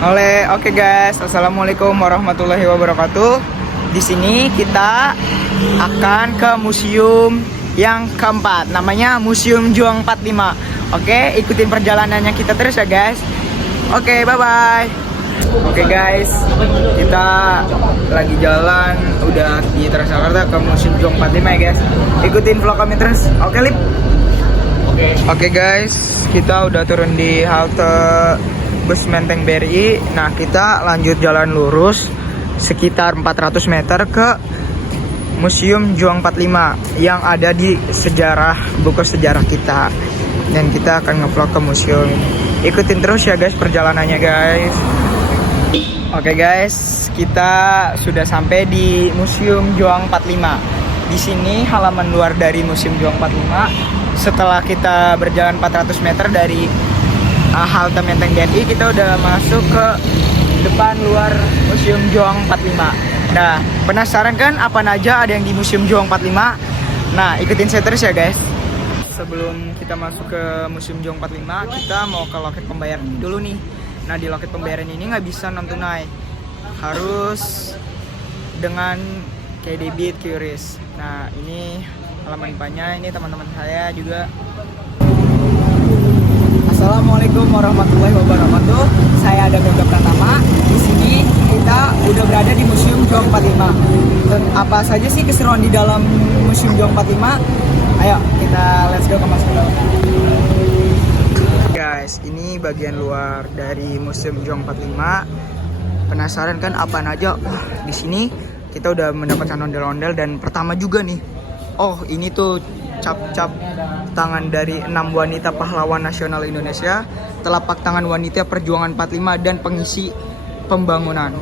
Oke guys, assalamualaikum warahmatullahi wabarakatuh. Di sini kita akan ke museum yang keempat, namanya Museum Juang 45. Oke, ikutin perjalanannya kita terus ya guys. Oke, bye bye. Oke guys, kita lagi jalan udah di Transjakarta ke Museum Juang 45 ya guys. Ikutin vlog kami terus. Oke, Lip. Oke guys, kita udah turun di halte bus Menteng BRI. Nah, kita lanjut jalan lurus sekitar 400 meter ke Museum Juang 45 yang ada di buku sejarah kita. Dan kita akan ngevlog ke museum ini. Ikutin terus ya guys perjalanannya guys. Oke guys, kita sudah sampai di Museum Juang 45. Di sini halaman luar dari Museum Juang 45. Setelah kita berjalan 400 meter dari halte Menteng BRI, kita udah masuk ke depan luar Museum Juang 45. Nah, penasaran kan apa aja ada yang di Museum Juang 45? Nah, ikutin saya terus ya guys. Sebelum kita masuk ke Museum Juang 45, kita mau ke loket pembayaran dulu nih. Nah, di loket pembayaran ini nggak bisa non tunai, harus dengan kayak debit, QRIS. Nah, ini halaman depannya, ini teman-teman saya juga. Assalamualaikum warahmatullahi wabarakatuh. Saya ada Gagap Pratama. Di sini kita udah berada di Museum Juang 45. Dan apa saja sih keseruan di dalam Museum Juang 45? Ayo kita let's go ke masuk dalam. Guys, ini bagian luar dari Museum Juang 45. Penasaran kan apa aja? Wah, di sini kita udah mendapatkan ondel-ondel dan pertama juga nih. Oh, ini tuh cap-cap tangan dari 6 wanita pahlawan nasional Indonesia, telapak tangan wanita perjuangan 45 dan pengisi pembangunan.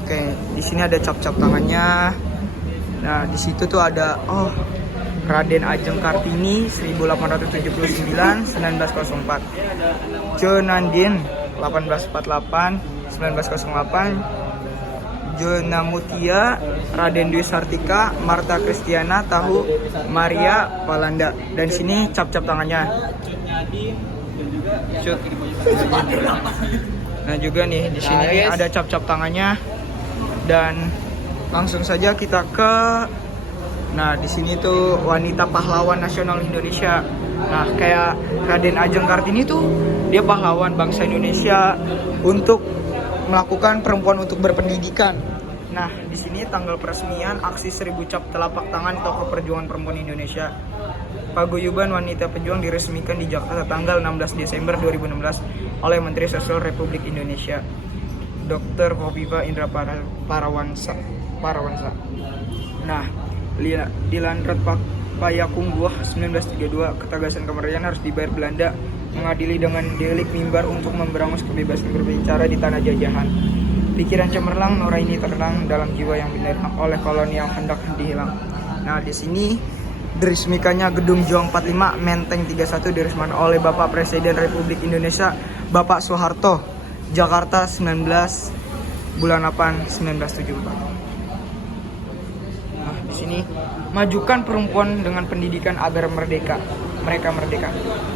Oke, di sini ada cap-cap tangannya. Nah, di situ tuh ada Raden Ajeng Kartini 1879 1904. Jonandin 1848 1908. Jona Mutia, Raden Dwi Sartika, Marta Kristiana, Tahu Maria Walanda. Dan sini cap-cap tangannya. Nah, juga nih di sini ada cap-cap tangannya. Dan langsung saja kita ke di sini tuh wanita pahlawan nasional Indonesia. Nah, kayak Raden Ajeng Kartini tuh dia pahlawan bangsa Indonesia untuk melakukan perempuan untuk berpendidikan. Nah, di sini tanggal peresmian aksi 1000 cap telapak tangan tokoh perjuangan perempuan Indonesia. Paguyuban Wanita Pejuang diresmikan di Jakarta tanggal 16 Desember 2016 oleh Menteri Sosial Republik Indonesia, Dr. Khofifa Indra Parawansa. Nah, di Landrat Payakumbuh 1932, ketagasan kemerdekaan harus dibayar Belanda, mengadili dengan delik mimbar untuk memberangus kebebasan berbicara di tanah jajahan. Pikiran cemerlang, Nuraini terang dalam jiwa yang benar oleh koloni yang hendak dihilang. Nah, di sini diresmikannya Gedung Juang 45 Menteng 31 diresmikan oleh Bapak Presiden Republik Indonesia Bapak Soeharto, Jakarta 19 bulan 8 1974. Nah, di sini majukan perempuan dengan pendidikan agar merdeka. Mereka merdeka.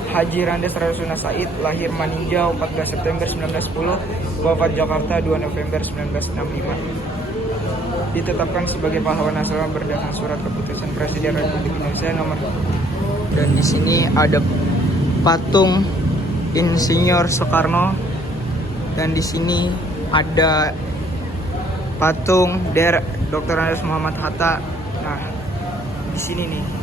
Haji Randes Rasuna Said, lahir Maninjau 14 September 1910, wafat Jakarta 2 November 1965. Ditetapkan sebagai pahlawan nasional berdasarkan surat keputusan Presiden Republik Indonesia nomor. Dan di sini ada patung Insinyur Soekarno, dan di sini ada patung Dr. Andes Muhammad Hatta. Nah, di sini nih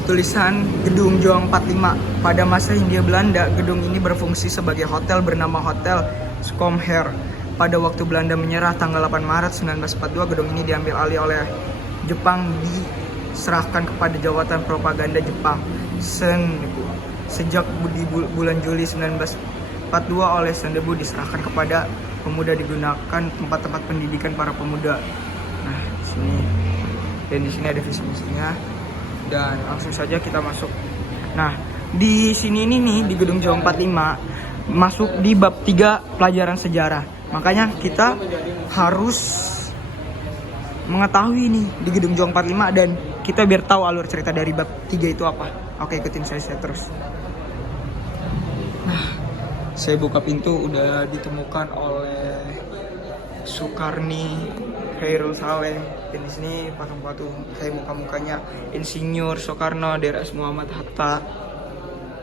tulisan Gedung Juang 45. Pada masa Hindia Belanda, gedung ini berfungsi sebagai hotel bernama Hotel Skomher. Pada waktu Belanda menyerah tanggal 8 Maret 1942, gedung ini diambil alih oleh Jepang, diserahkan kepada Jawatan Propaganda Jepang. Sejak di bulan Juli 1942 oleh Sendebu diserahkan kepada pemuda, digunakan tempat-tempat pendidikan para pemuda. Nah, di sini dan di sini ada visi misinya. Dan langsung saja kita masuk. Nah, di sini nih di Gedung Juang 45 masuk di bab 3 pelajaran sejarah. Makanya kita harus mengetahui nih di Gedung Juang 45 dan kita biar tahu alur cerita dari bab 3 itu apa. Oke, ikutin saya terus. Nah, Saya buka pintu, udah ditemukan oleh Sukarni Khairul Saleh. Dan di sini patung-patung saya buka mukanya Insinyur Soekarno, DRS Muhammad Hatta.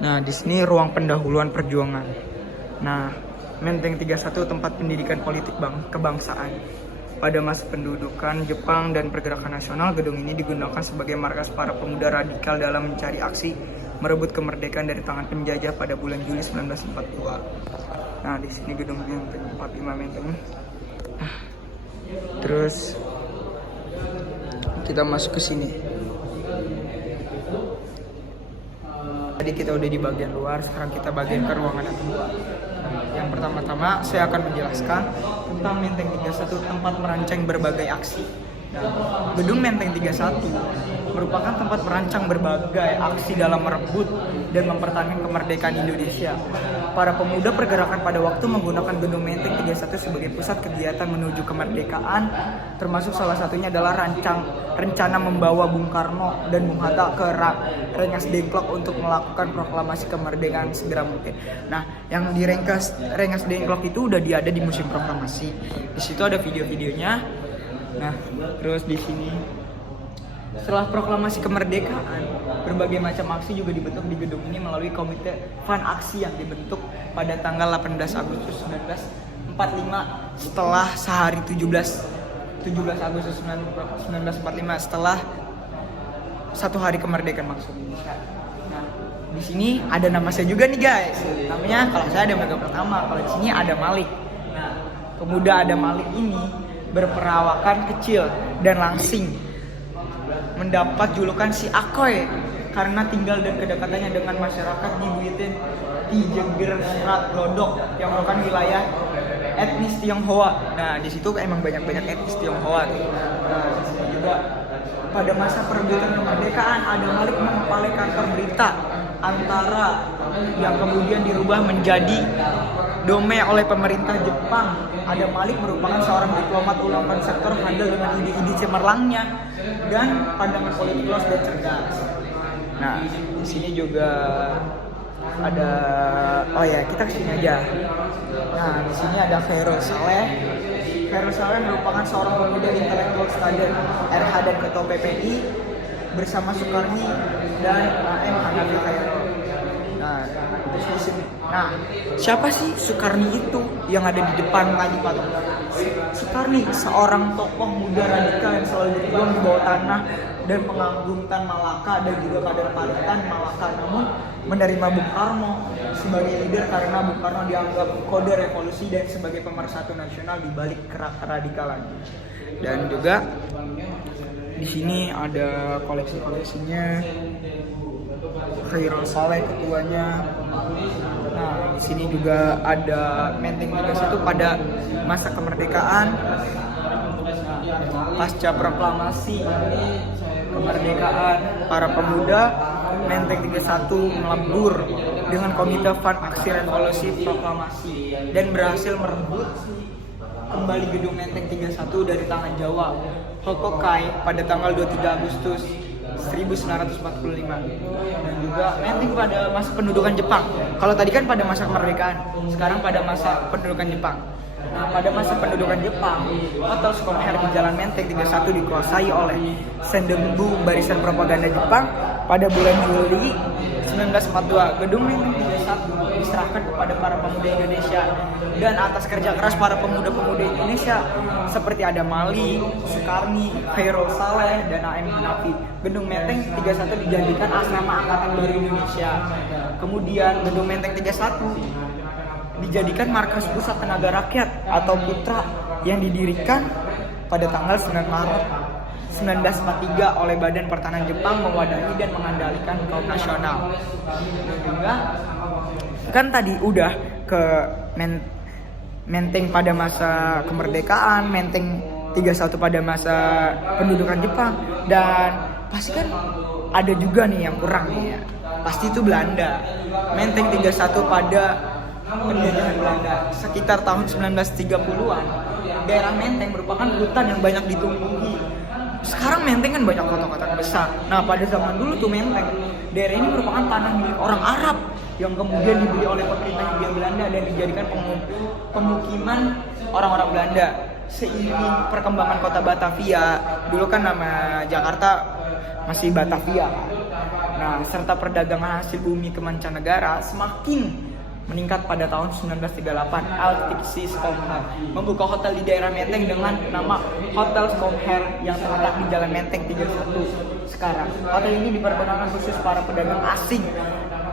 Nah, di sini ruang pendahuluan perjuangan. Nah, Menteng 31 tempat pendidikan politik kebangsaan. Pada masa pendudukan Jepang dan pergerakan nasional, gedung ini digunakan sebagai markas para pemuda radikal dalam mencari aksi merebut kemerdekaan dari tangan penjajah pada bulan Juli 1942. Nah, di sini gedung Menteng 45 Menteng. Terus kita masuk ke sini. Tadi kita udah di bagian luar, sekarang kita bagian ke ruangan yang kedua. Yang pertama-tama saya akan menjelaskan tentang Menteng 31, tempat merancang berbagai aksi. Gedung Menteng 31 merupakan tempat merancang berbagai aksi dalam merebut dan mempertahankan kemerdekaan Indonesia. Para pemuda pergerakan pada waktu menggunakan gedung Menteng 31 sebagai pusat kegiatan menuju kemerdekaan, termasuk salah satunya adalah rencana membawa Bung Karno dan Bung Hatta ke Rengas Dengklok untuk melakukan proklamasi kemerdekaan segera mungkin. Nah, yang di Rengas Dengklok itu udah ada di Museum Proklamasi. Di situ ada video-videonya. Nah, terus di sini setelah proklamasi kemerdekaan, berbagai macam aksi juga dibentuk di gedung ini melalui komite Fun Aksi yang dibentuk pada tanggal 18 Agustus 1945 setelah sehari 17 Agustus 1945 setelah satu hari kemerdekaan maksudnya. Nah, di sini ada nama saya juga nih guys. Namanya kalau saya ada Mega Pertama, kalau di sini ada Malik. Nah, pemuda ada Malik ini berperawakan kecil dan langsing, mendapat julukan si Akoy karena tinggal dan kedekatannya dengan masyarakat di Buiten di Jengger Serat Glodok yang merupakan wilayah etnis Tionghoa. Nah, di situ emang banyak etnis Tionghoa. Nah, juga pada masa perebutan kemerdekaan ada Malik mengepalai kantor berita antara yang kemudian dirubah menjadi Dome oleh pemerintah Jepang. Ada Malik merupakan seorang diplomat ulampan sektor handal dengan ide-ide cemerlangnya dan pandangan politik luas dan cerdas. Nah, di sini juga ada, kita kesini aja. Nah, di sini ada Khairul Saleh. Khairul Saleh merupakan seorang pemuda intelektual kader RH dan ketua PPI bersama Sukarni dan AM Hanafi Khairul. Nah, siapa sih Sukarni itu yang ada di depan lagi patung? Sukarni, seorang tokoh muda radikal yang selalu berjuang di bawah tanah dan mengagungkan Malaka dan juga kader Palitan Malaka, namun menerima Bung Karno sebagai leader karena Bung Karno dianggap kode revolusi dan sebagai pemersatu nasional di balik keradikalan. Dan juga di sini ada koleksi-koleksinya. Khairul Saleh ketuanya. Nah, di sini juga ada Menteng 31 pada masa kemerdekaan. Pasca proklamasi kemerdekaan, para pemuda Menteng 31 melebur dengan komite Fun Aksi Revolusi Proklamasi dan berhasil merebut kembali gedung Menteng 31 dari tangan Jawa Hokokai pada tanggal 23 Agustus 1945. Dan juga Menteng pada masa pendudukan Jepang. Kalau tadi kan pada masa kemerdekaan, sekarang pada masa pendudukan Jepang. Nah, pada masa pendudukan Jepang, Hotel Skonher di Jalan Menteng 31 dikuasai oleh Sendenbu Barisan Propaganda Jepang pada bulan Juli 1942. Gedung Menteng 31 diserahkan kepada para pemuda Indonesia dan atas kerja keras para pemuda-pemuda Indonesia seperti ada Malik, Sukarni, Khairul Saleh, dan AM Hanafi. Gedung Menteng 31 dijadikan asrama Angkatan Baru Indonesia. Kemudian Gedung Menteng 31 dijadikan markas pusat tenaga rakyat atau Putra yang didirikan pada tanggal 9 Maret 1943 oleh Badan Pertahanan Jepang mewadahi dan mengendalikan kaum nasional. Dan juga kan tadi udah ke Menteng pada masa kemerdekaan, Menteng 31 pada masa pendudukan Jepang, dan pasti kan ada juga nih yang kurang nih ya. Pasti itu Belanda. Menteng 31 pada penjajahan Belanda sekitar tahun 1930-an. Daerah Menteng merupakan hutan yang banyak ditumbuhi Sekarang Menteng kan banyak kota-kota besar. Nah, pada zaman dulu tuh Menteng, daerah ini merupakan tanah milik orang Arab yang kemudian dibeli oleh pemerintah Hindia Belanda dan dijadikan pemukiman orang-orang Belanda. Seiring perkembangan kota Batavia, dulu kan nama Jakarta masih Batavia. Nah, serta perdagangan hasil bumi ke mancanegara semakin meningkat pada tahun 1938. Alexis Komher membuka hotel di daerah Menteng dengan nama Hotel Komher yang terletak di Jalan Menteng 31 sekarang. Hotel ini dipergunakan khusus para pedagang asing,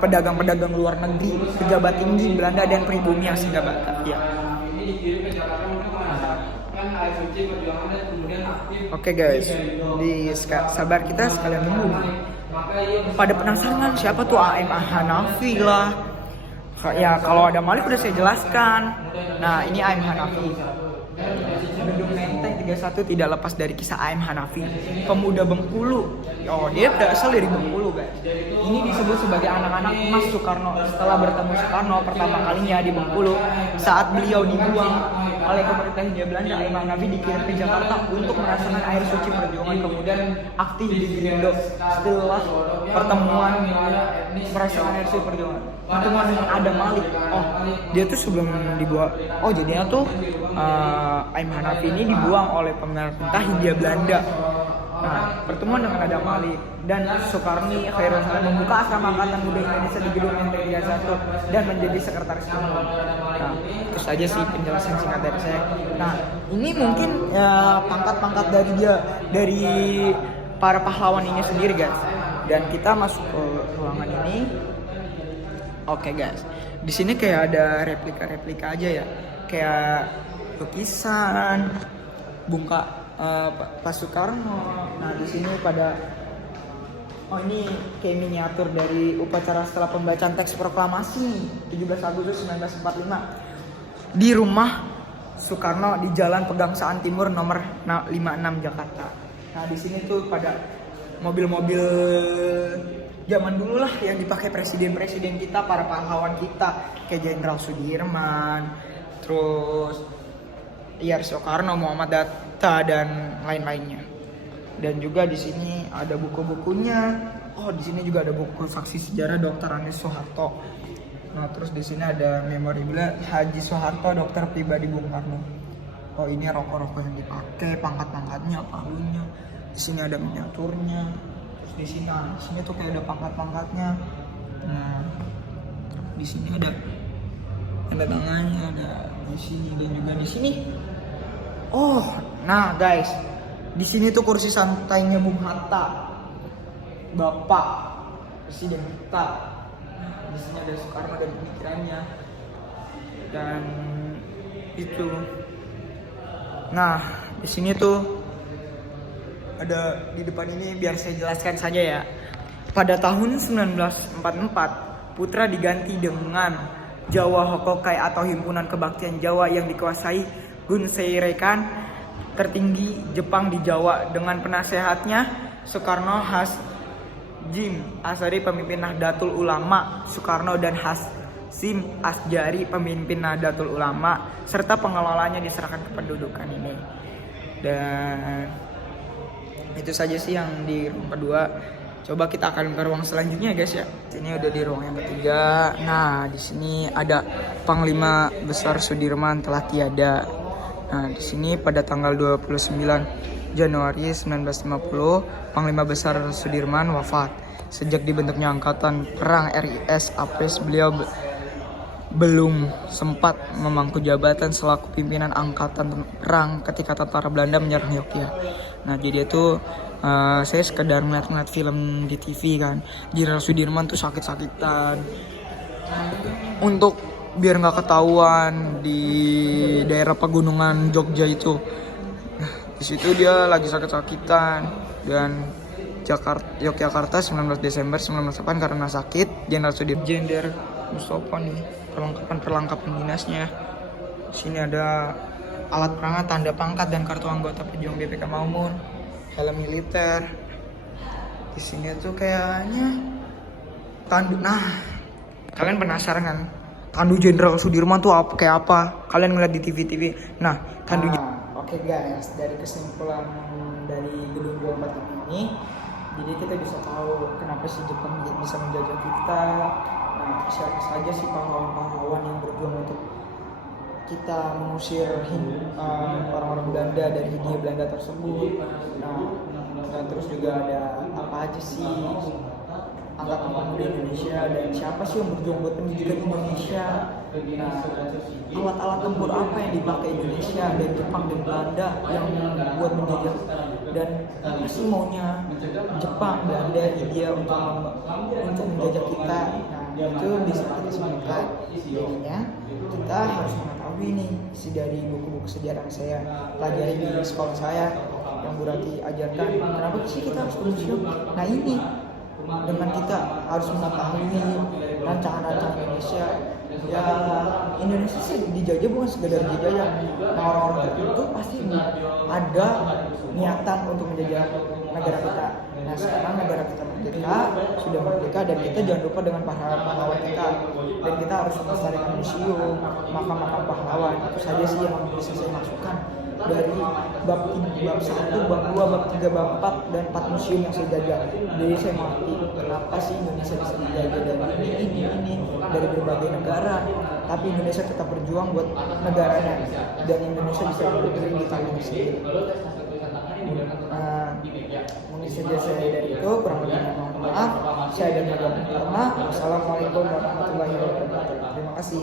pedagang-pedagang luar negeri, pejabat tinggi Belanda dan pribumi yang singgah Batavia. Oke guys, sabar kita sekalian nunggu. Pada penasaran siapa tuh AM Hanafi lah. Ya kalau ada Malik udah saya jelaskan. Nah ini AM Hanafi. Gedung Menteng 31 tidak lepas dari kisah AM Hanafi, pemuda Bengkulu. Oh dia berasal dari Bengkulu guys. Ini disebut sebagai anak-anak emas Soekarno setelah bertemu Soekarno pertama kalinya di Bengkulu saat beliau dibuang oleh pemerintah Hindia Belanda. AM Hanafi dikirim ke Jakarta untuk merasakan air suci perjuangan, kemudian aktif di Gerindo. Setelah pertemuan merasakan air suci perjuangan, pertemuan dengan Adam Malik. Oh dia tuh sebelum dibuang. Oh jadinya tuh AM Hanafi ini dibuang oleh pemerintah Hindia Belanda. Nah, pertemuan dengan Adam Malik dan Soekarni Khairul Salam membuka asrama Angkatan Muda Indonesia di Gedung Menteng 31 dan menjadi sekretaris umum. Nah, itu saja sih penjelasan singkat dari saya. Nah, ini mungkin pangkat-pangkat dari dia, dari para pahlawan ini sendiri guys. Dan kita masuk ke ruangan ini. Oke guys, di sini kayak ada replika-replika aja ya, kayak lukisan Pak Soekarno. Nah di sini ini kayak miniatur dari upacara setelah pembacaan teks proklamasi 17 Agustus 1945 di rumah Soekarno di Jalan Pegangsaan Timur nomor 56 Jakarta. Nah di sini tuh pada mobil-mobil zaman dulu lah yang dipakai presiden-presiden kita, para pahlawan kita kayak Jenderal Sudirman, terus Soekarno, Muhammad Hatta dan lain-lainnya. Dan juga di sini ada buku-bukunya. Oh, di sini juga ada buku saksi sejarah Dr. Anies Soeharto. Nah, terus di sini ada memorabilia Haji Soeharto, dokter pribadi Bung Karno. Oh, ini rokok-rokok yang dipakai, pangkat-pangkatnya, palunya. Di sini ada miniaturnya. Terus di sini tuh kayak ada pangkat-pangkatnya. Nah, di sini ada tanda tangannya, ada di sini dan juga di sini. Oh, nah guys, di sini tuh kursi santainya Bung Hatta, Bapak Presiden kita. Nah, di sini ada Soekarno dan pemikirannya dan itu. Nah, di sini tuh ada di depan ini biar saya jelaskan saja ya. Pada tahun 1944, Putra diganti dengan Jawa Hokokai atau Himpunan Kebaktian Jawa yang dikuasai Gunseirekan tertinggi Jepang di Jawa dengan penasehatnya Soekarno, Hasyim Asari pemimpin Nahdlatul Ulama, Soekarno dan Hasyim Asjari pemimpin Nahdlatul Ulama serta pengelolanya diserahkan ke pendudukan ini. Dan itu saja sih yang di ruang kedua. Coba kita akan ke ruang selanjutnya guys ya. Ini udah di ruang yang ketiga. Nah, di sini ada Panglima Besar Sudirman telah tiada. Nah, di sini pada tanggal 29 Januari 1950, Panglima Besar Sudirman wafat. Sejak dibentuknya Angkatan Perang RIS Apris, beliau belum sempat memangku jabatan selaku pimpinan Angkatan Perang ketika tentara Belanda menyerang Yogyakarta. Nah, jadi itu saya sekedar ngeliat film di TV kan, Jenderal Sudirman tuh sakit-sakitan untuk biar nggak ketahuan di daerah pegunungan Jogja itu. Nah, di situ dia lagi sakit-sakitan dan Yogyakarta 19 Desember 1908 karena sakit. Jenderal Sudirman, Jenderal Mustofa nih perlengkapan dinasnya. Sini ada alat perangan, tanda pangkat dan kartu anggota pejuang BPK Maumun, helm militer. Di sini tuh kayaknya tandu. Nah, kalian penasaran kan? Tandu Jenderal Sudirman tuh kayak apa? Kalian ngeliat di TV-TV. Nah, tandu. Oke guys, dari kesimpulan dari gedung 24 ini. Jadi kita bisa tahu kenapa sih Jepang bisa menjajah kita. Nah, siapa saja sih pahlawan-pahlawan yang berjuang untuk kita mengusir orang-orang Belanda dari Hindia Belanda tersebut. Nah, dan terus juga ada apa aja sih angkatan pemuda Indonesia dan siapa sih yang berjuang buat pendidikan Indonesia. Nah, alat-alat tempur apa yang dipakai Indonesia dan Jepang dan Belanda yang buat menjajah, dan apa sih maunya Jepang, Belanda, India untuk menjajah kita. Nah, itu bisa kita sebutkan. Jadinya kita harus mengetahui nih dari buku-buku sejarah yang saya pelajari di sekolah saya yang Bu Rati ajarkan. Kenapa sih kita harus ke museum? Nah, ini dengan kita harus mengetahui rancangan-rancangan Indonesia. Ya, Indonesia sih dijajah bukan sekedar dijajah. Nah, orang-orang tertentu pasti ada niatan untuk menjajah negara kita. Nah, sekarang negara kita merdeka, sudah merdeka, dan kita jangan lupa dengan pahlawan kita. Dan kita harus melestarikan museum, makam-makam pahlawan. Itu saja sih yang bisa saya masukkan dari bab 1, bab 2, bab 3, bab 4, dan 4 museum yang saya jajah. Jadi saya mengerti kenapa sih Indonesia bisa dijajah dari ini dari berbagai negara, tapi Indonesia tetap berjuang buat negaranya, dan Indonesia bisa berdiri di tangan sendiri. Mungkin saja saya dari itu, kurang lebihnya mohon maaf. Saya dan Nabi Muhammad. Wassalamualaikum warahmatullahi wabarakatuh. Terima kasih.